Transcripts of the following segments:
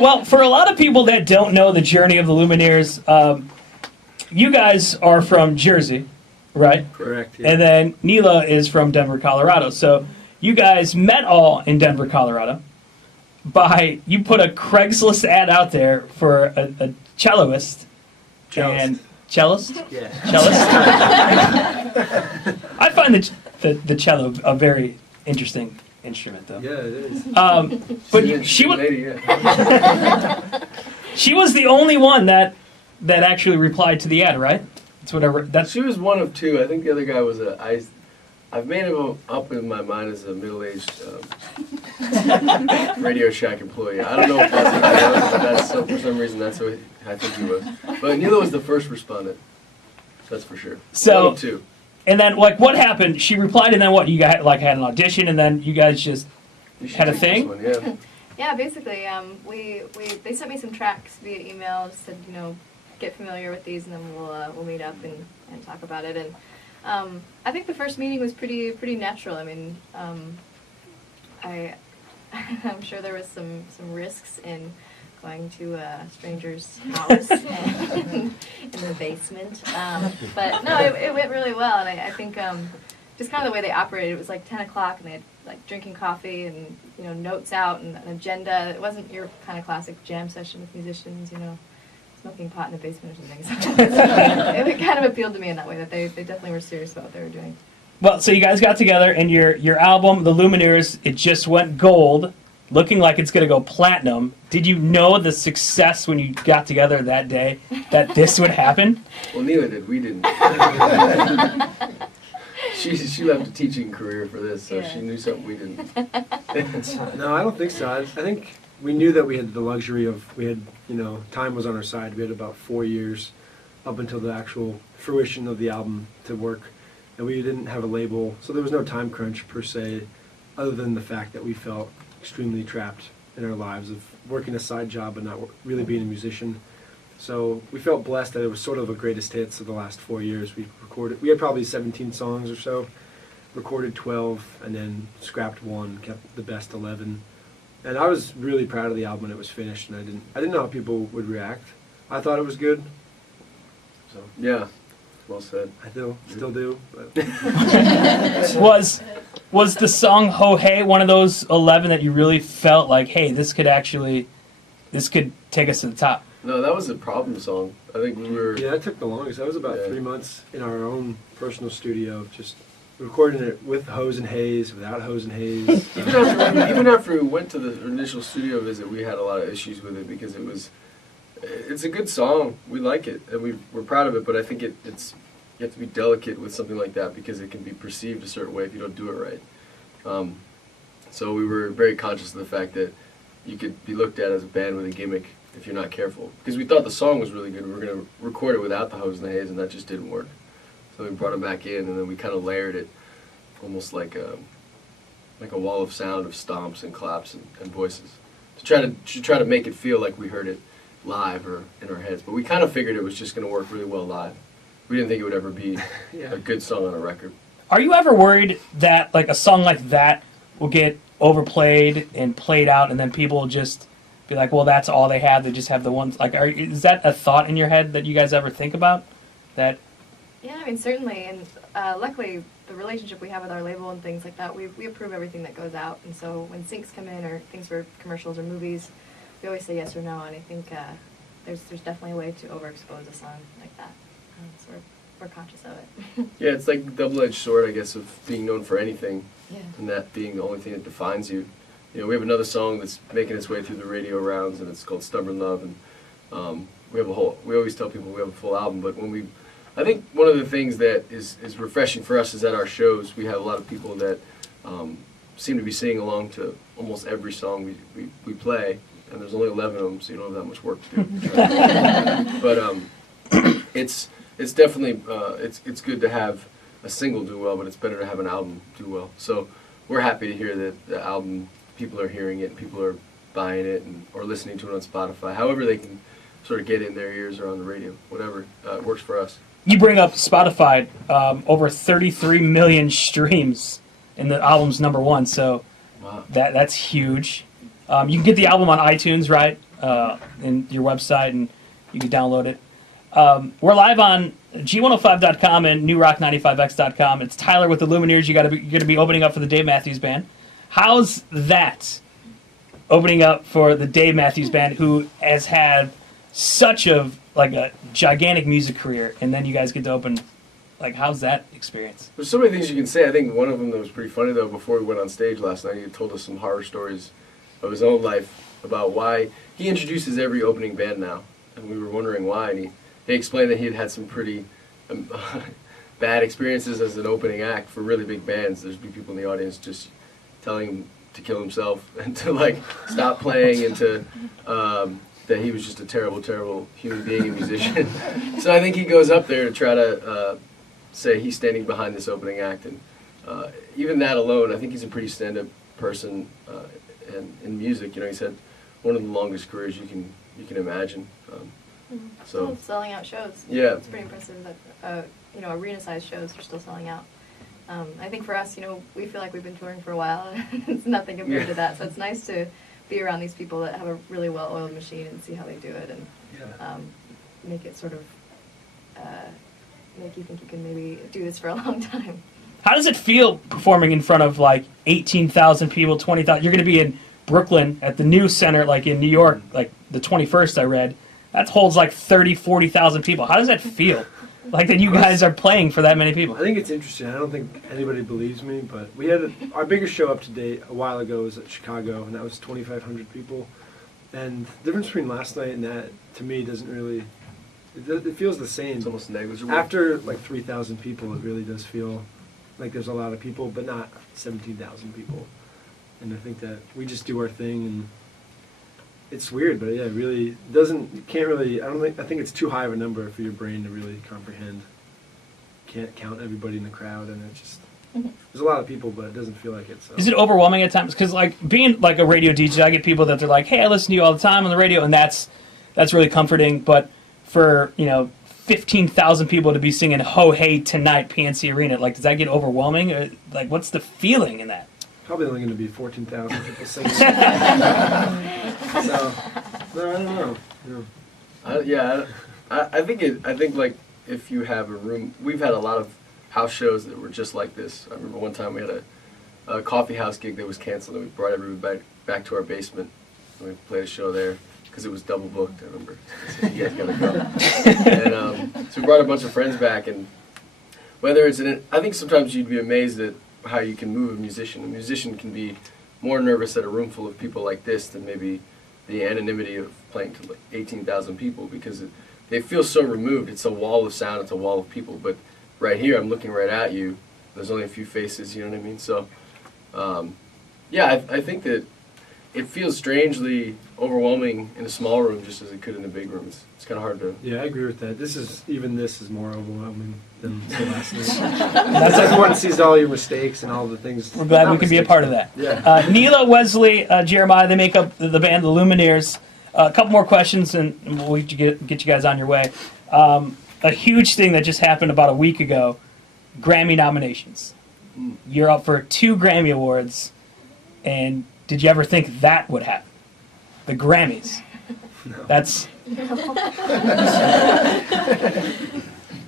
Well, for a lot of people that don't know the journey of the Lumineers, you guys are from Jersey, right? Correct. Yeah. And then Neela is from Denver, Colorado. So you guys met all in Denver, Colorado. You put a Craigslist ad out there for a celloist. And cellist? Yeah. Cellist? I find the cello a very interesting instrument, though. Yeah, it is. But she was she was the only one that actually replied to the ad, right? It's whatever. She was one of two. I think the other guy was I've made him up in my mind as a middle-aged Radio Shack employee. I don't know if that's what he was, but for some reason that's what I think he was. But Neela was the first respondent. That's for sure. So, one of two. And then, what happened? She replied, and then what? You guys had an audition, and then you guys just had a thing? One, yeah. Yeah, basically, they sent me some tracks via email. Just said, get familiar with these, and then we'll meet up and talk about it. And I think the first meeting was pretty natural. I mean, I'm sure there was some risks in going to a stranger's house in the basement, but no, it went really well. And I think just kind of the way they operated, it was like 10 o'clock, and they had like drinking coffee and notes out and an agenda. It wasn't your kind of classic jam session with musicians, smoking pot in the basement or something. So it kind of appealed to me in that way, that they definitely were serious about what they were doing. Well, so you guys got together, and your album, The Lumineers, it just went gold, looking like it's going to go platinum. Did you know the success when you got together that day that this would happen? Well, Neela did. We didn't. She left a teaching career for this, so she knew something we didn't. No, I don't think so. I think we knew that we had the luxury of, time was on our side. We had about 4 years up until the actual fruition of the album to work. And we didn't have a label, so there was no time crunch per se, other than the fact that we felt extremely trapped in our lives of working a side job and not really being a musician. So we felt blessed that it was sort of a greatest hits of the last 4 years. We had probably 17 songs or so, recorded 12, and then scrapped 1, kept the best 11. And I was really proud of the album when it was finished, and I didn't know how people would react. I thought it was good. So yeah, well said. I still do. But. Was the song Ho Hey one of those 11 that you really felt like, hey, this could take us to the top? No, that was a problem song. I think we were... Yeah, that took the longest. That was about 3 months in our own personal studio, just recording it with Hose and Haze, without Hose and Haze. Even after we went to the initial studio visit, we had a lot of issues with it because it's a good song. We like it, and we're proud of it, but I think it's you have to be delicate with something like that because it can be perceived a certain way if you don't do it right. So we were very conscious of the fact that you could be looked at as a band with a gimmick if you're not careful. Because we thought the song was really good. We were going to record it without the Hose and the Haze, and that just didn't work. So we brought it back in, and then we kind of layered it almost like a wall of sound of stomps and claps and voices to try to make it feel like we heard it live or in our heads. But we kind of figured it was just going to work really well live. We didn't think it would ever be a good song on a record. Are you ever worried that like a song like that will get overplayed and played out, and then people will just be like, well, that's all they have. They just have the ones. Like, is that a thought in your head that you guys ever think about? That? Yeah, I mean, certainly. And luckily, the relationship we have with our label and things like that, we approve everything that goes out. And so when syncs come in or things for commercials or movies, we always say yes or no. And I think there's definitely a way to overexpose a song like that. So we're conscious of it. Yeah, it's like a double-edged sword, I guess, of being known for anything, yeah, and that being the only thing that defines you. We have another song that's making its way through the radio rounds, and it's called Stubborn Love, and we always tell people we have a full album, but I think one of the things that is refreshing for us is at our shows, we have a lot of people that seem to be singing along to almost every song we play, and there's only 11 of them, so you don't have that much work to do. But it's definitely, it's good to have a single do well, but it's better to have an album do well. So we're happy to hear that the album, people are hearing it, and people are buying it, or listening to it on Spotify. However they can sort of get it in their ears or on the radio, whatever works for us. You bring up Spotify, over 33 million streams, and the album's #1, so wow. That's huge. You can get the album on iTunes, right? in your website, and you can download it. We're live on G105.com and NewRock95X.com. It's Tyler with the Lumineers. You're going to be opening up for the Dave Matthews Band. How's that? Opening up for the Dave Matthews Band, who has had such a gigantic music career, and then you guys get to open. Like, how's that experience? There's so many things you can say. I think one of them that was pretty funny, though, before we went on stage last night, he told us some horror stories of his own life about why he introduces every opening band now. And we were wondering why. And he explained that he had had some pretty bad experiences as an opening act for really big bands. There's big people in the audience just telling him to kill himself and to, like, stop playing and to... that he was just a terrible, terrible human being and musician. So I think he goes up there to try to say he's standing behind this opening act, and even that alone, I think he's a pretty stand-up person, and in music, you know, he's had one of the longest careers you can imagine. Still selling out shows. Yeah, it's pretty impressive that arena-sized shows are still selling out. I think for us, we feel like we've been touring for a while, and it's nothing compared to that. So it's nice to be around these people that have a really well-oiled machine and see how they do it, and make it sort of make you think you can maybe do this for a long time. How does it feel performing in front of like 18,000 people, 20,000? You're going to be in Brooklyn at the New Center, like in New York, like the 21st I read. That holds like 30, 40,000 people. How does that feel? Like that you guys are playing for that many people? I think it's interesting. I don't think anybody believes me, but we had our biggest show up to date a while ago was at Chicago, and that was 2,500 people. And the difference between last night and that, to me, doesn't really... It feels the same. it's almost negligible. After like 3,000 people, it really does feel like there's a lot of people, but not 17,000 people. And I think that we just do our thing, and it's weird, but yeah, it really doesn't. You can't really. I think it's too high of a number for your brain to really comprehend. Can't count everybody in the crowd, and it just. There's a lot of people, but it doesn't feel like it. So. Is it overwhelming at times? Because like being like a radio DJ, I get people that they're like, "Hey, I listen to you all the time on the radio," and that's really comforting. But for 15,000 people to be singing "Ho Hey Tonight" PNC Arena, like does that get overwhelming? Or, like what's the feeling in that? Probably only going to be 14,000 people singing. So no, I don't know. I think like if you have a room, we've had a lot of house shows that were just like this. I remember one time we had a coffee house gig that was canceled, and we brought everybody back to our basement, and we played a show there because it was double booked. I remember. So you guys gotta go. And so we brought a bunch of friends back, and whether it's I think sometimes you'd be amazed at how you can move a musician. A musician can be more nervous at a room full of people like this than maybe the anonymity of playing to like 18,000 people, because they feel so removed. It's a wall of sound, it's a wall of people. But right here, I'm looking right at you. There's only a few faces, you know what I mean? So, I think that it feels strangely overwhelming in a small room just as it could in a big room. It's kind of hard to... Yeah, I agree with that. This is more overwhelming than the last night. That's everyone sees all your mistakes and all the things. We're glad we can be a part of that. Yeah. Neela, Wesley, Jeremiah, they make up the band, the Lumineers. A couple more questions, and we'll get you guys on your way. A huge thing that just happened about a week ago, Grammy nominations. You're up for 2 Grammy Awards, and did you ever think that would happen? The Grammys. No. That's...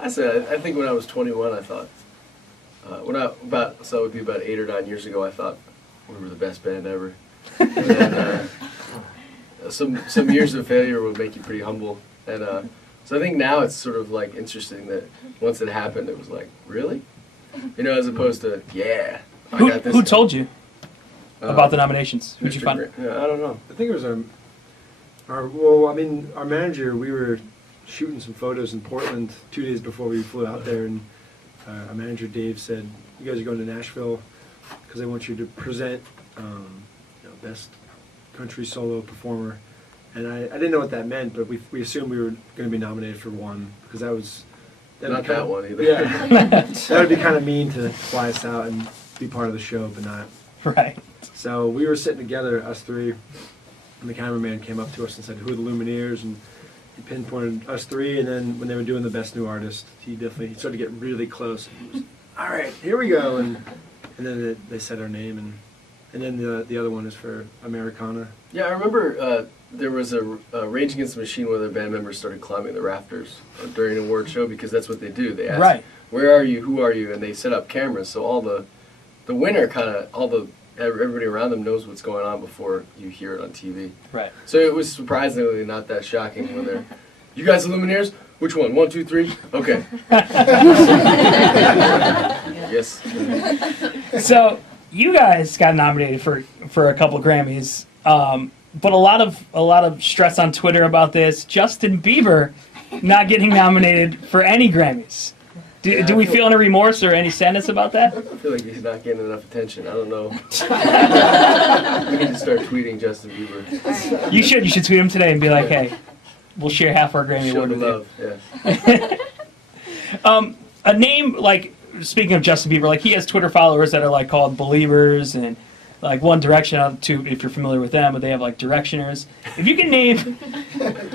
I think when I was 21, I thought, so it would be about 8 or 9 years ago, I thought we were the best band ever. And then, some years of failure will make you pretty humble, and so I think now it's sort of like interesting that once it happened, it was like, really? As opposed to, yeah, I got this. Who told you about the nominations? Who'd you find? Yeah, I don't know. I think it was our manager. We were shooting some photos in Portland 2 days before we flew out there, and our manager Dave said, "You guys are going to Nashville because I want you to present best country solo performer." And I didn't know what that meant, but we assumed we were going to be nominated for one, because that was... Not that one either. Yeah. That would be kind of mean to fly us out and be part of the show, but not. Right. So we were sitting together, us three, and the cameraman came up to us and said, "Who are the Lumineers?" And he pinpointed us three, and then when they were doing the Best New Artist, he started to get really close. And he was, "All right, here we go." And then they said our name, and and then the other one is for Americana. Yeah, I remember there was a Rage Against the Machine, one of their band members started climbing the rafters during an award show because that's what they do. They ask, Right. where are you, who are you, and they set up cameras so all the winner kind of, everybody around them knows what's going on before you hear it on TV. Right. So it was surprisingly not that shocking when they're, you guys the Lumineers? Which one? 1, 2, 3? Okay. Yes. So you guys got nominated for a couple Grammys, but a lot of stress on Twitter about this. Justin Bieber not getting nominated for any Grammys. Do we feel any remorse or any sadness about that? I feel like he's not getting enough attention. I don't know. We need to start tweeting Justin Bieber. You should tweet him today and be like, hey, we'll share half our Grammy Show award the with you. love, yeah. A name like, speaking of Justin Bieber, like he has Twitter followers that are like called Believers and like One Direction, too, if you're familiar with them, but they have like Directioners. If you can name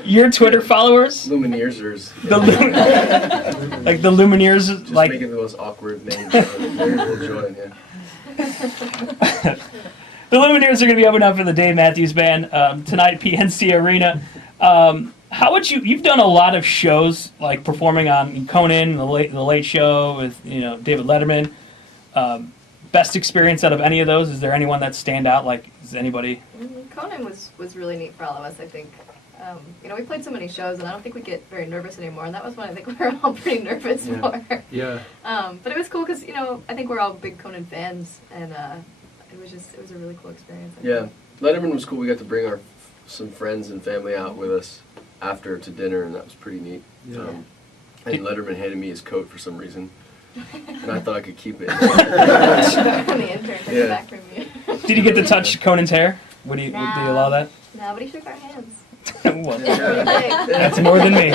your Twitter followers, Lumineers. like the Lumineers, Just like making the most awkward name. We'll join, yeah. the Lumineers are going to be opening up for the Dave Matthews Band tonight at PNC Arena. How would you've done a lot of shows, like performing on Conan, the Late Show with David Letterman. Best experience out of any of those? Is there anyone that stand out? Like, is anybody? Conan was really neat for all of us, I think. We played so many shows, and I don't think we get very nervous anymore, and that was one I think we were all pretty nervous for. Yeah. But it was cool because, I think we're all big Conan fans, and it was a really cool experience. Yeah, Letterman was cool. We got to bring some friends and family out with us after to dinner, and that was pretty neat. Yeah. And Letterman handed me his coat for some reason, and I thought I could keep it. The intern took it back from you. Did you get to touch Conan's hair? Do you allow that? No, but he shook our hands. What? Every day. That's more than me.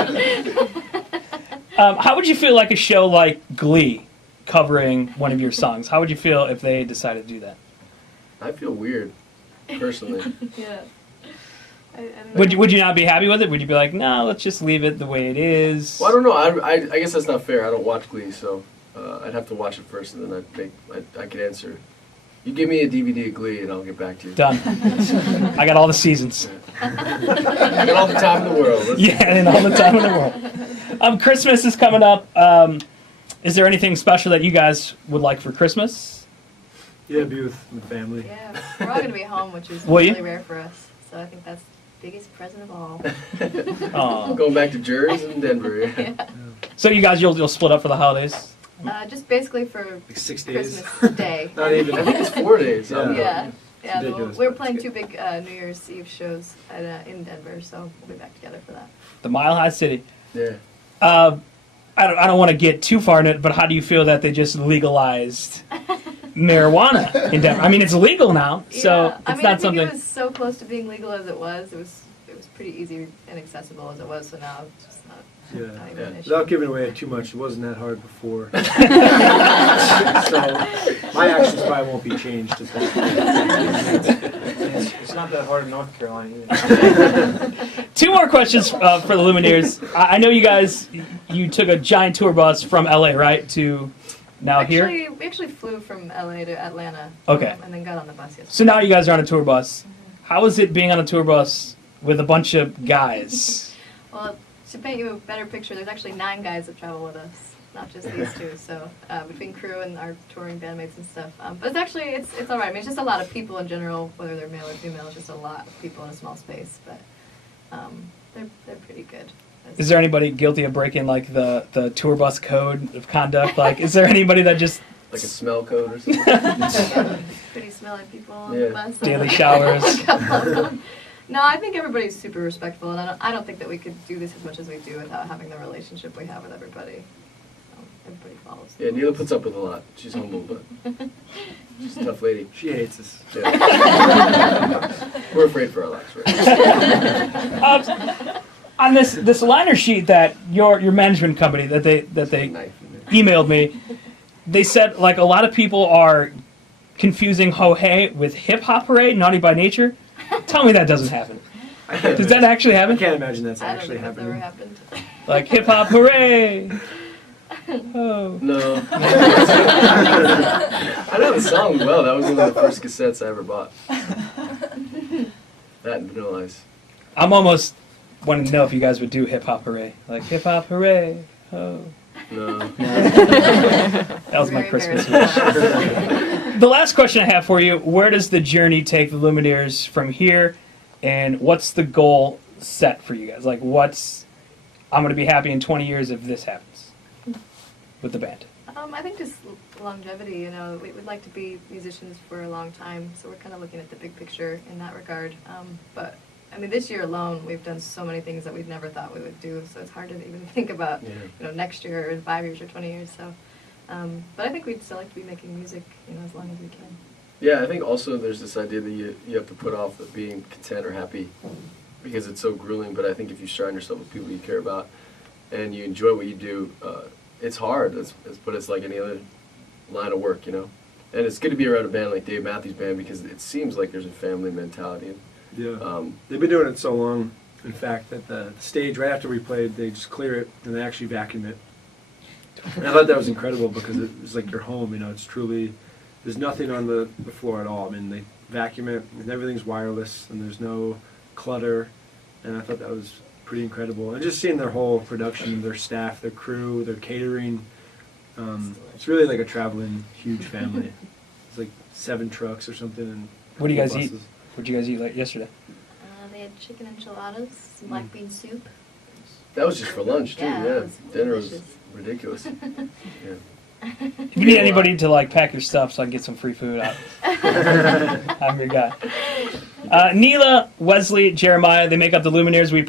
How would you feel like a show like Glee covering one of your songs? How would you feel if they decided to do that? I feel weird, personally. Yeah. I don't know. Would you not be happy with it? Would you be like, no, let's just leave it the way it is? Well, I don't know. I guess that's not fair. I don't watch Glee, so I'd have to watch it first, and then I could answer. You give me a DVD of Glee, and I'll get back to you. Done. I got all the seasons. I got all the time in the world. Yeah, and all the time in the world. Christmas is coming up. Is there anything special that you guys would like for Christmas? Yeah, be with my family. Yeah, we're all going to be home, which is Will you? really rare for us. So I think that's the biggest present of all. Aw. Going back to Jersey and Denver. Yeah. So you guys, you'll split up for the holidays? Just basically for Like 6 days. Christmas Day. Not even. I think it's 4 days. Yeah. Yeah. Yeah, ridiculous, we're but playing it's 2 big New Year's Eve shows in Denver, so we'll be back together for that. The Mile High City. Yeah. I don't want to get too far in it, but how do you feel that they just legalized marijuana in Denver? I mean, it's legal now, so Yeah, it's I mean, not I think something. it was so close to being legal as it was. It was pretty easy and accessible as it was. So now it's just not even an issue. Without giving away too much, it wasn't that hard before. So my actions probably won't be changed. It's not that hard in North Carolina either. 2 more questions for the Lumineers. I know you guys, you took a giant tour bus from LA, right, to now here? We actually flew from LA to Atlanta. Okay. And then got on the bus yesterday. So now you guys are on a tour bus. How is it being on a tour bus with a bunch of guys? Well, to paint you a better picture, there's actually 9 guys that travel with us, not just these 2. So between crew and our touring bandmates and stuff. But it's actually it's all right. I mean, it's just a lot of people in general, whether they're male or female. It's just a lot of people in a small space. But they're pretty good. Is there anybody guilty of breaking like the tour bus code of conduct? Like, is there anybody that just Like a smell code or something. pretty smelly people on Yeah. the bus? daily showers? No, I think everybody's super respectful, and I don't think that we could do this as much as we do without having the relationship we have with everybody. Everybody follows. Yeah, Neela puts up with a lot. She's humble, but she's a tough lady. She hates us. Yeah. We're afraid for our lives, right? On this liner sheet that your management company that they Knife. emailed me, they said like a lot of people are confusing Ho Hey with Hip Hop Parade, Naughty by Nature. Tell me that doesn't happen. Does that actually I happen? can't imagine that's I don't actually think that's ever happening. happened. Like Hip Hop Hooray! Oh. No. I know the song well. That was one of the first cassettes I ever bought. That and Vanilla Ice. I'm almost wanting to know if you guys would do Hip Hop Hooray. Like, Hip Hop Hooray. Oh. No. That was my Very Christmas embarrassing. wish. The last question I have for you, where does the journey take the Lumineers from here, and what's the goal set for you guys? Like, I'm going to be happy in 20 years if this happens with the band. I think just longevity, you know, we'd like to be musicians for a long time, so we're kind of looking at the big picture in that regard. But, I mean, this year alone, we've done so many things that we never thought we would do, so it's hard to even think about, Yeah. you know, next year or in 5 years or 20 years, so. But I think we'd still like to be making music, you know, as long as we can. Yeah, I think also there's this idea that you have to put off being content or happy because it's so grueling, but I think if you surround yourself with people you care about and you enjoy what you do, it's hard, but it's like any other line of work, you know? And it's good to be around a band like Dave Matthews Band because it seems like there's a family mentality. Yeah. They've been doing it so long, in fact, that the stage, right after we played, they just clear it and they actually vacuum it. And I thought that was incredible because it was like your home, you know, it's truly, there's nothing on the floor at all. I mean, they vacuum it and everything's wireless and there's no clutter. And I thought that was pretty incredible. And just seeing their whole production, their staff, their crew, their catering, it's really like a traveling huge family. It's like 7 trucks or something. And What do you guys buses. eat? What did you guys eat like yesterday? They had chicken enchiladas, some black bean soup. That was just for lunch, too, Yeah, yeah. it was Dinner was delicious. ridiculous. Yeah. If you need anybody to like pack your stuff so I can get some free food out, I'm your guy. Neela, Wesley, Jeremiah, they make up the Lumineers. We